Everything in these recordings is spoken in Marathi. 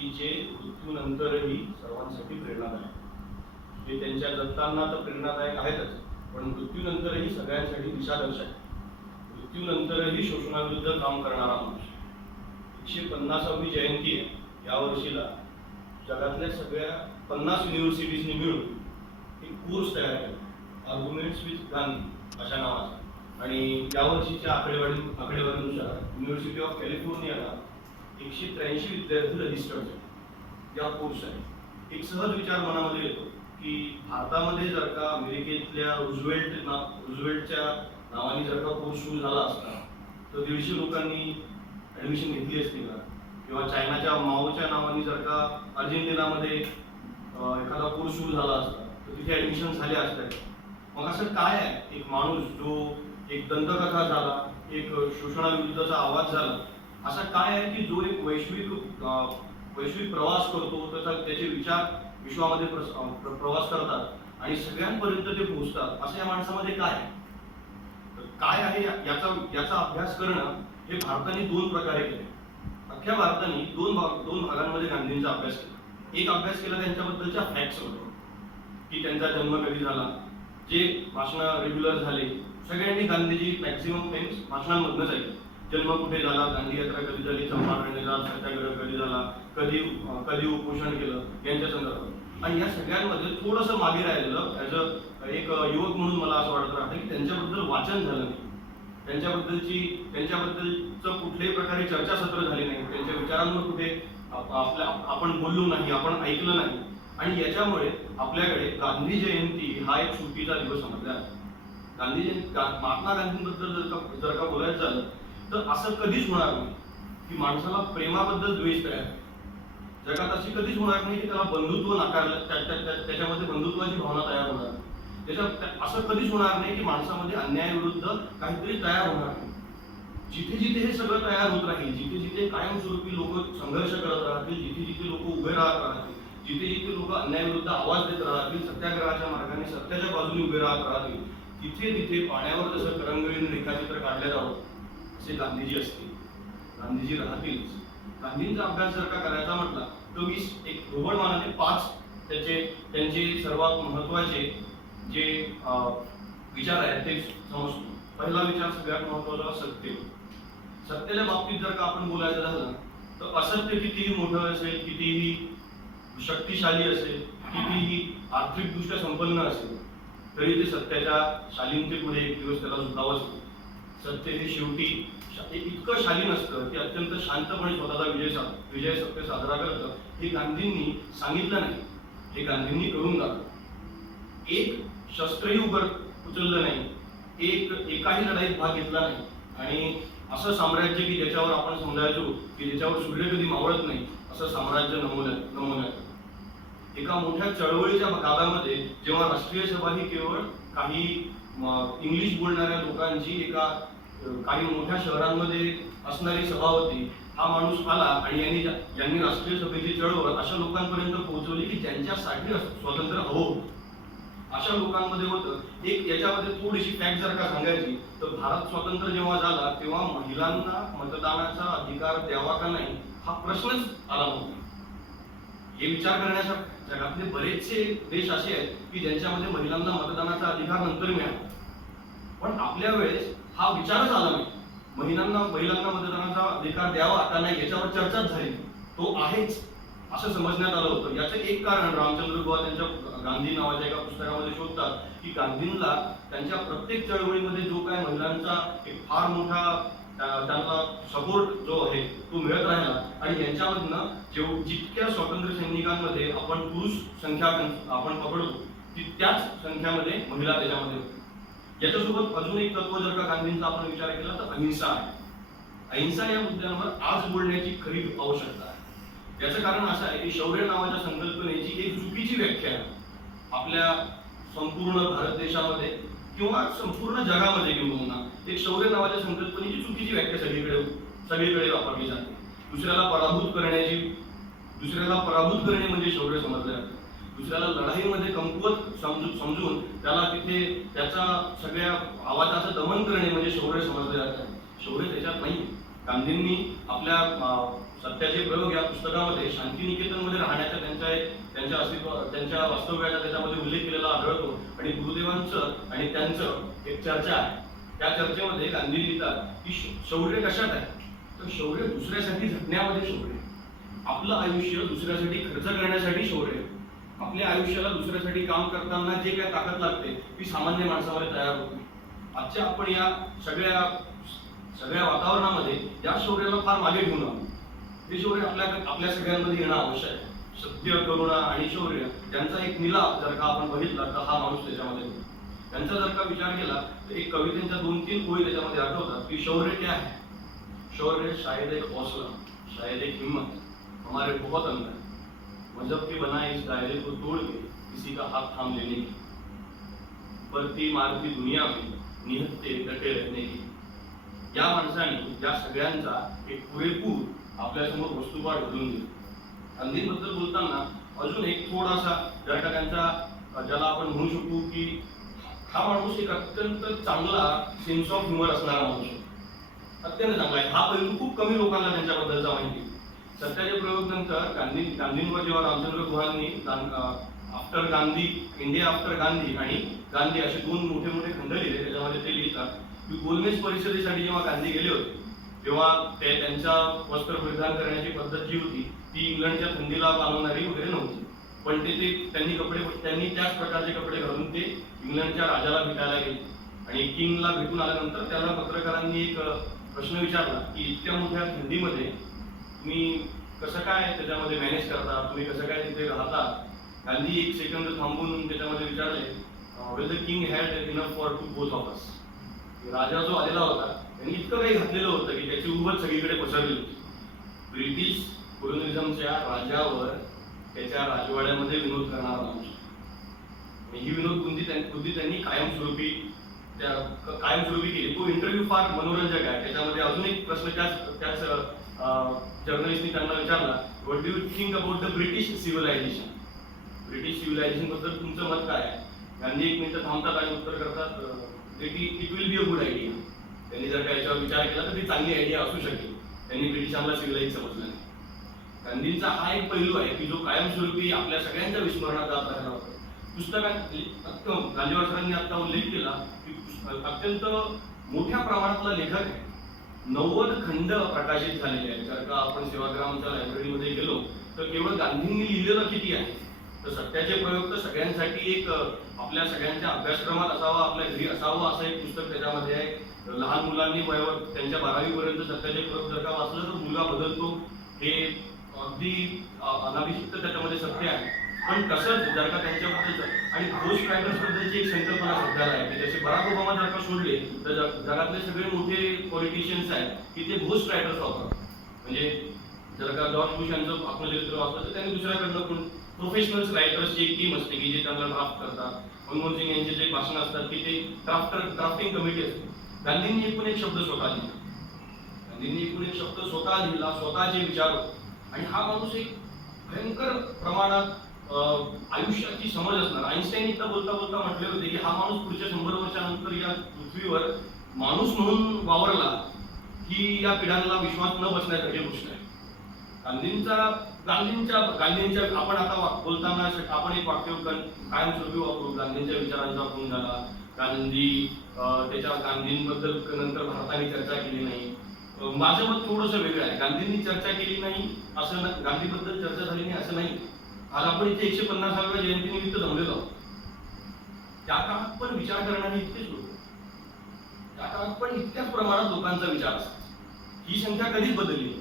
की जे मृत्यूनंतरही सर्वांसाठी प्रेरणादायक आहे. जे त्यांच्या जगताना तर प्रेरणादायक आहेतच, पण मृत्यूनंतरही सगळ्यांसाठी दिशादर्शक आहे. मृत्यूनंतरही शोषणाविरुद्ध काम करणारा माणूस. 150वी जयंती आहे या वर्षीला. जगातल्या सगळ्या 50 युनिव्हर्सिटीजनी मिळून एक कोर्स तयार केला, आर्ग्युमेंट्स विथ गांधी अशा नावाचा. आणि यावर्षीच्या आकडेवारीनुसार युनिव्हर्सिटी ऑफ कॅलिफोर्नियाला 183 विद्यार्थी रजिस्टर्ड आहेत या कोर्ससाठी. एक सहज विचार मनामध्ये येतो की भारतामध्ये जर का अमेरिकेतल्या रुझवेल्टच्या नावाने जर का कोर्स सुरू झाला असता तर 150 लोकांनी ॲडमिशन घेतली असती का? किंवा चायनाच्या माओच्या नावाने जर का अर्जेंटिनामध्ये एखादा कोर्स सुरू झाला असता तर तिथे ॲडमिशन झाले असते. मग असं काय आहे, एक माणूस जो एक दंतकथा झाला, एक शोषणाविरुद्धचा आवाज झाला, असा काय आहे की जो एक वैश्विक प्रवास करतो, तसा त्याचे विचार विश्वामध्ये प्रवास करतात आणि सगळ्यांपर्यंत ते पोहोचतात. असं या माणसामध्ये काय आहे याचा अभ्यास करणं हे भारताने 2 प्रकारे केले. अख्ख्या भारताने दोन भागांमध्ये गांधींचा अभ्यास केला. एक अभ्यास केला त्यांच्याबद्दलच्या फॅक्ट्सवर, की त्यांचा जन्म कधी झाला, जे भाषणं रेग्युलर झाले. सगळ्यांनी गांधीजी मॅक्सिमम टाइम्स भाषणांमधनंच ऐकलं. जन्म कुठे झाला, दांडी यात्रा कधी झाली, चंपारण सत्याग्रह कधी झाला, कधी उपोषण केलं, यांच्या संदर्भात. आणि या सगळ्यांमध्ये थोडंसं मागे राहिलेलं ॲज अ एक युवक म्हणून मला असं वाटत राहतं की त्यांच्याबद्दल वाचन झालं नाही, त्यांच्याबद्दलचं कुठल्याही प्रकारे चर्चासत्र झाली नाही, त्यांच्या विचारांवर कुठे आपण बोललो नाही, आपण ऐकलं नाही. आणि याच्यामुळे आपल्याकडे गांधी जयंती हा एक सुट्टीचा दिवस समजला आहे. महात्मा गांधींबद्दल जर का बोलायचं झालं तर असं कधीच होणार नाही की माणसाला प्रेमाबद्दल द्वेष तयार आहे. जगात अशी कधीच होणार नाही की त्याला बंधुत्व नाकारलं, त्याच्यामध्ये बंधुत्वाची भावना तयार होणार नाही. असं कधीच होणार नाही की माणसामध्ये अन्यायाविरुद्ध काहीतरी तयार होणार नाही. जिथे जिथे हे सगळं तयार होत राहील, जिथे जिथे कायमस्वरूपी लोक संघर्ष करत राहतील, जिथे जिथे लोक उभे राहत राहतील, जिथे जिथे लोक अन्यायाविरुद्ध आवाज देत राहतील, सत्याग्रहाच्या मार्गाने सत्याच्या बाजूने उभे राहत राहतील, तिथे तिथे पाण्यावर जसं करंगळीने रेखाचित्र काढले जावं असे गांधीजी असतील, गांधीजी राहतीलच. गांधींचा अभ्यास जर का करायचा म्हटला तर मी एक ढोबळ मानाने 5 त्यांचे सर्वात महत्वाचे जे विचार आहेत ते समजतो. पहिला विचार सगळ्यात महत्वाचा सत्य. सत्याच्या बाबतीत जर का आपण बोलायचं झालं तर असत्य कितीही मोठं असेल, कितीही शक्तिशाली असेल, कितीही आर्थिकदृष्ट्या संपन्न असेल, तरी ते सत्याच्या शालीनतेपुढे एक दिवस त्याला झुकावंच. सत्य हे शेवटी इतकं शालीन असतं की अत्यंत शांतपणे स्वतःचा विजय सत्य साजरा करतं. हे गांधींनी सांगितलं नाही, हे गांधींनी करून दाखवलं. एक शस्त्रही उचललं नाही, एकाही लढाईत भाग घेतला नाही आणि असं साम्राज्य की ज्याच्यावर आपण समजायचो की ज्याच्यावर सूर्य कधी मावळत नाही, असं साम्राज्य नमुन्यात. एका मोठ्या चळवळीच्या गावामध्ये जेव्हा राष्ट्रीय सभा ही केवळ काही इंग्लिश बोलणाऱ्या लोकांची काही मोठ्या शहरांमध्ये असणारी सभा होती, हा माणूस आला आणि यांनी राष्ट्रीय सभेची चळवळ अशा लोकांपर्यंत पोहोचवली की ज्यांच्यासाठी स्वातंत्र्य हवं. अशा लोकांमध्ये होतं. एक याच्यामध्ये थोडीशी फॅक्ट जर का सांगायची तर भारत स्वतंत्र जेव्हा झाला तेव्हा महिलांना मतदानाचा अधिकार द्यावा का नाही हा प्रश्नच आला नव्हता. हे विचार करण्यासाठी जगातले बरेचसे देश असे आहेत की ज्यांच्यामध्ये महिलांना मतदानाचा अधिकार नंतर मिळाला, पण आपल्या वेळेस हा विचारच आला नाही. महिलांना मतदानाचा अधिकार द्यावा का नाही याच्यावर चर्चाच झाली. तो आहेच असं समजण्यात आलं होतं. याचं एक कारण रामचंद्र गुहा त्यांच्या गांधी नावाच्या एका पुस्तकामध्ये शोधतात की गांधींना त्यांच्या प्रत्येक चळवळीमध्ये जो काय महिलांचा एक फार मोठा त्यांना सपोर्ट जो आहे तो मिळत राहिला. आणि यांच्यामधनं जितक्या स्वातंत्र्य सैनिकांमध्ये आपण पुरुष संख्या आपण पकडतो त्याच संख्यामध्ये महिला त्याच्यामध्ये होती. याच्यासोबत अजून एक तत्व जर का गांधींचा आपण विचार केला तर अहिंसा आहे. अहिंसा या मुद्द्यांवर आज बोलण्याची खरी आवश्यकता आहे. याचं कारण असं आहे की शौर्य नावाच्या संकल्पनेची एक चुकीची व्याख्या आपल्या संपूर्ण भारत देशामध्ये किंवा संपूर्ण जगामध्ये किंवा एक शौर्य नावाच्या संकल्पनेची चुकीची व्याख्या सगळीकडे वापरली जाते. दुसऱ्याला पराभूत करणे म्हणजे शौर्य समजले जाते. दुसऱ्याला लढाईमध्ये कमकुवत समजून त्याला तिथे त्याचा सगळ्या आवाजाचं दमन करणे म्हणजे शौर्य समजले जाते. शौर्य त्याच्यात नाही. गांधींनी आपल्या सत्याचे प्रयोग या पुस्तकामध्ये शांतिनिकेतनमध्ये राहण्याच्या त्यांच्या वास्तव्याचा त्याच्यामध्ये उल्लेख केलेला आढळतो. आणि गुरुदेवांचं आणि त्यांचं एक चर्चा आहे. त्या चर्चेमध्ये गांधी लिहितात की शौर्य कशात आहे, तर शौर्य दुसऱ्यासाठी झटण्यामध्ये शौर्य, आपलं आयुष्य दुसऱ्यासाठी खर्च करण्यासाठी शौर्य, आपल्या आयुष्याला दुसऱ्यासाठी काम करताना जे काय ताकद लागते ती सामान्य माणसामध्ये तयार होते. आजच्या आपण या सगळ्या वातावरणामध्ये या शौर्याला फार मागे घेऊन आहोत. हे शौर्य आपल्या सगळ्यांमध्ये येणं आवश्यक आहे. सत्य, करुणा आणि शौर्य यांचा एक मिलाप जर का आपण बघितला तर हा माणूस त्याच्यामध्ये होतो. त्यांचा जर का विचार केला तर एक कवितेच्या 2-3 ओळी त्याच्यामध्ये आठवतात की शौर्य क्या है, शौर्य शायद एक हौसला, शायद एक हिम्मत, हमारे बहुत अंदर मजहब के बनाए इस दायरे को तोड़ के किसी का हाथ थाम लेने की, बढ़ती मारती दुनिया में निहत्ते डटे रहने की. या माणसाने या सगळ्यांचा एक पुरेपूर आपल्यासमोर वस्तुपाठ घडून दिला. गांधींबद्दल बोलताना अजून एक थोडासा जर का त्यांचा ज्याला आपण म्हणू शकू की हा माणूस एक अत्यंत चांगला सेन्स ऑफ ह्युमर असणारा माणूस आहे. अत्यंत चांगला आहे. हा पैलू खूप कमी लोकांना त्यांच्याबद्दलचा माहिती. सत्याचे प्रयोग नंतर गांधींवर जेव्हा रामचंद्र गुहांनी after Gandhi, India after Gandhi आणि गांधी असे 2 मोठे खंड लिहिले. त्याच्यामध्ये ते लिहितात की गोलमेज परिषदेसाठी जेव्हा गांधी गेले होते तेव्हा त्यांच्या वस्त्र परिधान करण्याची पद्धत जी होती ती इंग्लंडच्या थंडीला पालवणारी वगैरे नव्हती. पण त्यांनी त्याच प्रकारचे कपडे घालून ते इंग्लंडच्या राजाला भेटायला गेले. आणि किंगला भेटून आल्यानंतर त्याला पत्रकारांनी एक प्रश्न विचारला की इतक्या मोठ्या थंडीमध्ये तुम्ही कसं काय त्याच्यामध्ये मॅनेज करता, तुम्ही कसं काय तिथे राहता. गांधी 1 सेकंद थांबून त्याच्यामध्ये विचारले, well the king had enough for two both of us. राजा जो आलेला होता त्यांनी इतकं काही घातलेलं होतं की त्याची उभत सगळीकडे पसरली होती. ब्रिटिश कोलोनिझमच्या राजावर त्याच्या राजवाड्यामध्ये विनोद करणारा माणूस. ही विनोद बुद्धी त्यांनी कायमस्वरूपी केली. तो इंटरव्ह्यू फार मनोरंजक आहे. त्याच्यामध्ये अजून एक प्रश्न त्याच जर्नलिस्टनी त्यांना विचारला, what do you think about the British civilisation, British civilisation बद्दल तुमचं मत काय आहे. गांधी 1 मिनिट थांबतात आणि उत्तर करतात की it will be a good idea. त्यांनी जर का याच्यावर विचार केला तर ती चांगली आयडिया असू शकेल. त्यांनी ब्रिटिशांना सिव्हिलाइज समजलं नाही. गांधींचा हा एक पैलू आहे की जो कायमस्वरूपी आपल्या सगळ्यांच्या विस्मरणात जात राहिला होता. पुस्तकात गांधीवाड सरांनी आता उल्लेख केला की अत्यंत मोठ्या प्रमाणातला लेखक आहे. 90 खंड प्रकाशित झालेले आहेत. जर का आपण सेवाग्रामच्या लायब्ररीमध्ये गेलो तर केवळ गांधींनी लिहिलेलं किती आहे, तर सत्याचे प्रयोग तर सगळ्यांसाठी एक आपल्या सगळ्यांच्या अभ्यासक्रमात असावा, आपल्या घरी असावं असं एक पुस्तक त्याच्यामध्ये आहे. लहान मुलांनी त्यांच्या 12वी पर्यंत सत्याचे प्रयोग जर का वाचलं तर मुलगा बदलतो, हे अगदी अनाभिषिक्त त्याच्यामध्ये सत्य आहे. पण तसंच जर का त्यांच्याबद्दलचं आणि घोस्ट रायटर्स बद्दलची एक संकल्पना सध्याला आहे की जसे बराक ओबामा जर का सोडले तर जगातले सगळे मोठे पॉलिटिशियन्स आहेत की ते घोस्ट रायटर्स वापरतात. म्हणजे जर का जॉर्ज बुश यांचं आत्मचरित्र वाचलं तर त्यांनी दुसऱ्याकडनं पण प्रोफेशनल रायटर्सची एक टीम असते की जे त्यांना ड्राफ्ट करतात. मनमोहन सिंग यांचे जे भाषण असतात की ते ड्राफ्टिंग कमिटी असते. गांधींनी एकूण एक शब्द स्वतः लिहिला, स्वतःचे विचार. आणि हा माणूस एक भयंकर प्रमाणात आयुष्याची समज असणार. आईन्स्टाईन इतका बोलता म्हटले होते की हा माणूस पुढच्या 100 वर्षानंतर या पृथ्वीवर माणूस म्हणून वावरला की या पिढ्यांना विश्वास न बसण्यासाठी गोष्ट आहे. गांधींच्या आपण आता बोलताना आपण एक वाक्य कायमस्वरूपी वापरू, गांधींच्या विचारांचा खून झाला, गांधींबद्दल नंतर भारताने चर्चा केली नाही. माझं मत थोडंसं वेगळं आहे. गांधींनी चर्चा केली नाही असं गांधीबद्दल चर्चा झाली नाही असं नाही. आज आपण इथे 150व्या जयंतीनिमित्त जमलेलो आहोत. त्या काळात पण विचार करणारे इतकेच लोक, त्या काळात पण इतक्याच प्रमाणात लोकांचा विचार असतो. ही संख्या कधीच बदलली.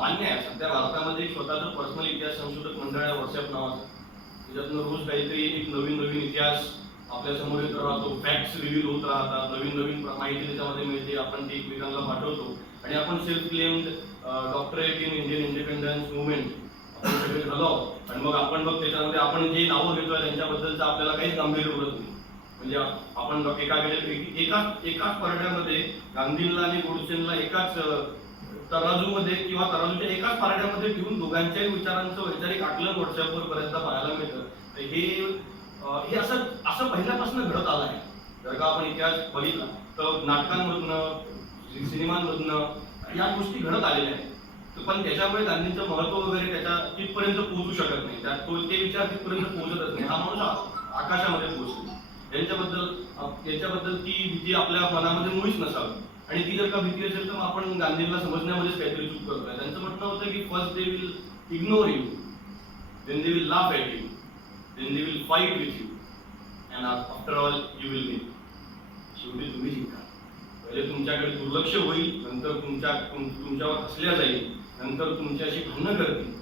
मान्य आहे सध्या भारतामध्ये स्वतःचं पर्सनल इतिहास संशोधक मंडळ आहे व्हॉट्सअप नावाचं. त्याच्यातनं रोज काहीतरी एक नवीन इतिहास आपल्या समोर येत राहतो. फॅक्ट्स रिव्हील होत राहतात, नवीन माहिती त्याच्यामध्ये मिळते. आपण ती एकमेकांना पाठवतो आणि आपण self claimed doctorate in Indian independence movement आपण सगळे झालो. आणि मग आपण बघ त्याच्यामध्ये आपण जे नावं घेतोय त्यांच्याबद्दलचं आपल्याला काहीच गांभीर्य उरत नाही. म्हणजे आपण एकाच पारड्यामध्ये गांधींना आणि गोडसेंना एकाच तराजूमध्ये किंवा तराजूच्या एकाच पारड्यामध्ये ठेवून दोघांच्याही विचारांचं वैचारिक आकलन व्हॉट्सअपवर बऱ्याचदा पाहायला मिळतं. हे असं पहिल्यापासून घडत आलं आहे. जर का आपण इतिहास बघितला तर नाटकांमधनं, सिनेमांमधनं या गोष्टी घडत आलेल्या आहेत. तर पण त्याच्यामुळे गांधींचं महत्व वगैरे त्याच्या तिथपर्यंत पोहोचू शकत नाही, ते विचार तिथपर्यंत पोहोचतच नाही. हा माणूस आकाशामध्ये पोहोचतो. याच्याबद्दल ती भीती आपल्या मनामध्ये मुळीच नसावी. आणि ती जर का भीती असेल तर आपण गांधींना समजण्यामध्येच काहीतरी चूक करतोय. त्यांचं म्हणणं होतं की first they will ignore you, then they will laugh at you, then they will fight with you, and after all you will win. शेवटी तुम्ही जिंका. पहिले तुमच्याकडे दुर्लक्ष होईल, नंतर तुमच्यावर हसल्या जाईल, नंतर तुमच्याशी भांडणं करतील,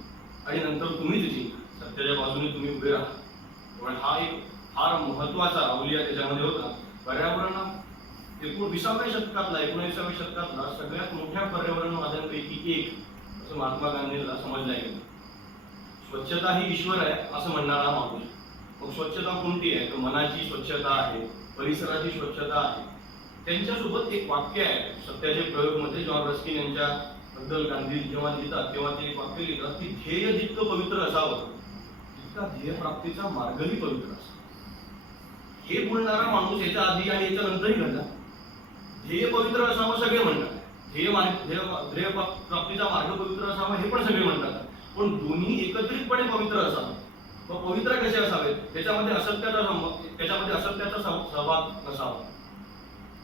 आणि नंतर तुम्हीच जिंका. सत्याच्या बाजूने तुम्ही उभे राहा. पण हा एक फार महत्वाचा अवलिया त्याच्यामध्ये होता. पर्यावरण 19व्या शतकातला सगळ्यात मोठ्या पर्यावरणवाद्यांपैकी एक असं महात्मा गांधींना समजलं गेलं. स्वच्छता ही ईश्वर आहे असं म्हणणारा माणूस. मग स्वच्छता कोणती आहे? तर मनाची स्वच्छता आहे, परिसराची स्वच्छता आहे. त्यांच्यासोबत एक वाक्य आहे सत्याचे प्रयोगमध्ये, जॉन रस्किन यांच्या बद्दल गांधी जेव्हा लिहितात तेव्हा ते एक वाक्य लिहितात की ध्येय जितकं पवित्र असावं तितका ध्येय प्राप्तीचा मार्गही पवित्र असावा. हे बोलणारा माणूस याच्या आधी आणि याच्या नंतरही घडला. ध्येय पवित्र असावं सगळे म्हणतात, ध्येय प्राप्तीचा मार्ग पवित्र असावा हे पण सगळे म्हणतात, पण दोन्ही एकत्रितपणे पवित्र असावं. मग पवित्र कसे असावेत? त्याच्यामध्ये असत्याचा सहभाग नसावा.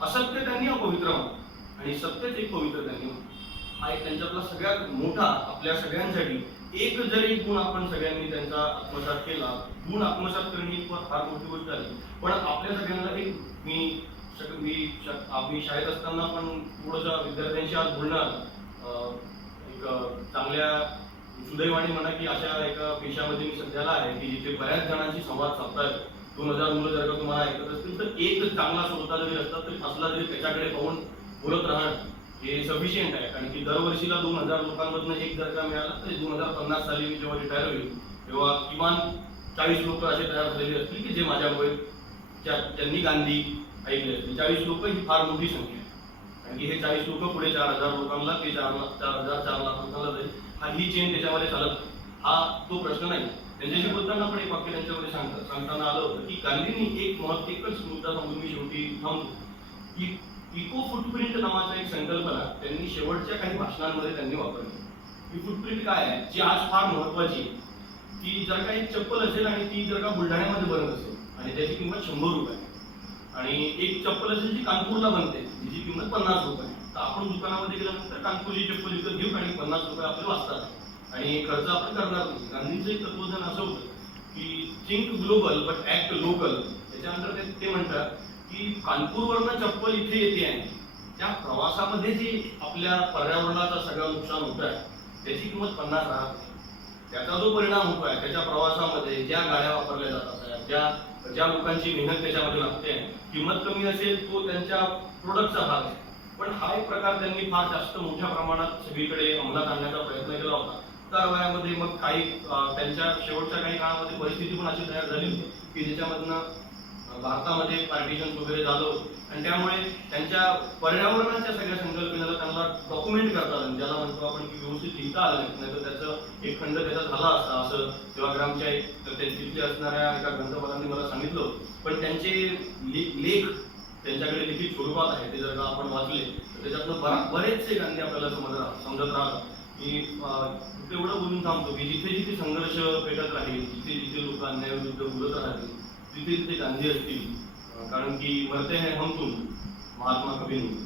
असत्य त्यांनी अपवित्र मानलं आणि सत्यच एक पवित्र त्यांनी मानलं. हा एक त्यांच्यातला सगळ्यात मोठा, आपल्या सगळ्यांसाठी एक जरी गुण आपण सगळ्यांनी त्यांचा आत्मसात केला, गुण आत्मसात करणे ही फार मोठी गोष्ट झाली. पण आपल्या सगळ्यांना एक मी शाळेत असताना पण थोडंसं विद्यार्थ्यांशी आज बोलणार, एक चांगल्या सुदैवाने म्हणा की अशा एका पेशामध्ये मी सध्याला आहे की जिथे बऱ्याच जणांशी संवाद साधतात. 2000 मुलं जर का तुम्हाला ऐकत असतील तर एक चांगला श्रोता जरी असतात तरी असला तरी त्याच्याकडे पाहून बोलत राहणं हे सफिशियंट आहे. कारण की दरवर्षीला 2000 लोकांमधून एक जर का मिळाला तर 2050 साली मी जेव्हा रिटायर होईल तेव्हा किमान 40 लोक असे तयार झालेले असतील की जे माझ्यामुळे ज्यांनी गांधी ऐकले असतील. 40 लोक ही फार मोठी संख्या आहे. कारण की हे 40 लोक पुढे 4000 लोकांना, ते 4,000 4 लाख लोकांना जाईल. ही चेन त्याच्यामध्ये चालत नाही. हा तो प्रश्न नाही. त्यांच्याशी बोलताना पण एक वाक्य त्यांच्यामध्ये सांगताना आलं होतं की गांधींनी एकच मुद्दा सांगून मी शेवटी थांबतो की इको फुटप्रिंट नावाचा एक संकल्पना त्यांनी शेवटच्या काही भाषणांमध्ये त्यांनी वापरली. ही फुटप्रिंट काय आहे जी आज फार महत्वाची आहे की जर का एक चप्पल असेल आणि ती जर का बुलढाण्यामध्ये बनत असेल आणि त्याची किंमत 100 रुपये आणि एक चप्पल असेल जी कानपूरला बनते तिची किंमत 50 रुपये, तर आपण दुकानामध्ये गेल्यानंतर कानपूरची चप्पल विकत घेऊ आणि 50 रुपये आपले वाचतात आणि खर्च आपण करणार नाही. गांधींचं एक तत्वज्ञान असं होतं की think global but act local. त्याच्यानंतर ते म्हणतात की कानपूरवरनं चप्पल इथे येते आहे, त्या प्रवासामध्ये जी आपल्या पर्यावरणाचा सगळं नुकसान होत आहे त्याची किंमत 50 राहत नाही. त्याचा जो परिणाम होतोय त्याच्या प्रवासामध्ये ज्या गाड्या वापरल्या जातात, ज्या लोकांची मेहनत त्याच्यामध्ये लागते, किंमत कमी असेल तो त्यांच्या प्रोडक्टचा भाग आहे. पण हा एक प्रकार त्यांनी फार जास्त मोठ्या प्रमाणात सगळीकडे अंमलात आणण्याचा प्रयत्न केला होता. तर वयामध्ये मग काही त्यांच्या शेवटच्या काही काळामध्ये परिस्थिती पण अशी तयार झाली होती की ज्याच्यामधनं भारतामध्ये पार्टिशन वगैरे झालं होतं आणि त्यामुळे त्यांच्या पर्यावरणाच्या सगळ्या संकल्पनेला त्यांना डॉक्युमेंट करता आलं, ज्याला म्हणतो आपण की व्यवस्थित लिहिता आलं नाही, तर त्याचं एक खंड त्याचा झाला असता असं सेवाग्रामच्या तिथले असणाऱ्या एका ग्रंथपालांनी मला सांगितलं होतं. पण त्यांचे लेख त्यांच्याकडे लिखित स्वरूपात आहे, ते जर का आपण वाचले तर त्याच्यातनं बरेचसे गांधी आपल्याला समजत राहतात. की तेवढं बोलून थांबतो की जिथे जिथे संघर्ष पेटत राहील, जिथे जिथे लोक अन्यायाविरुद्ध बोलत राहतील तिथे तिथे गांधी असतील. कारण की मरते हैं हम तुम, महात्मा कभी नहीं.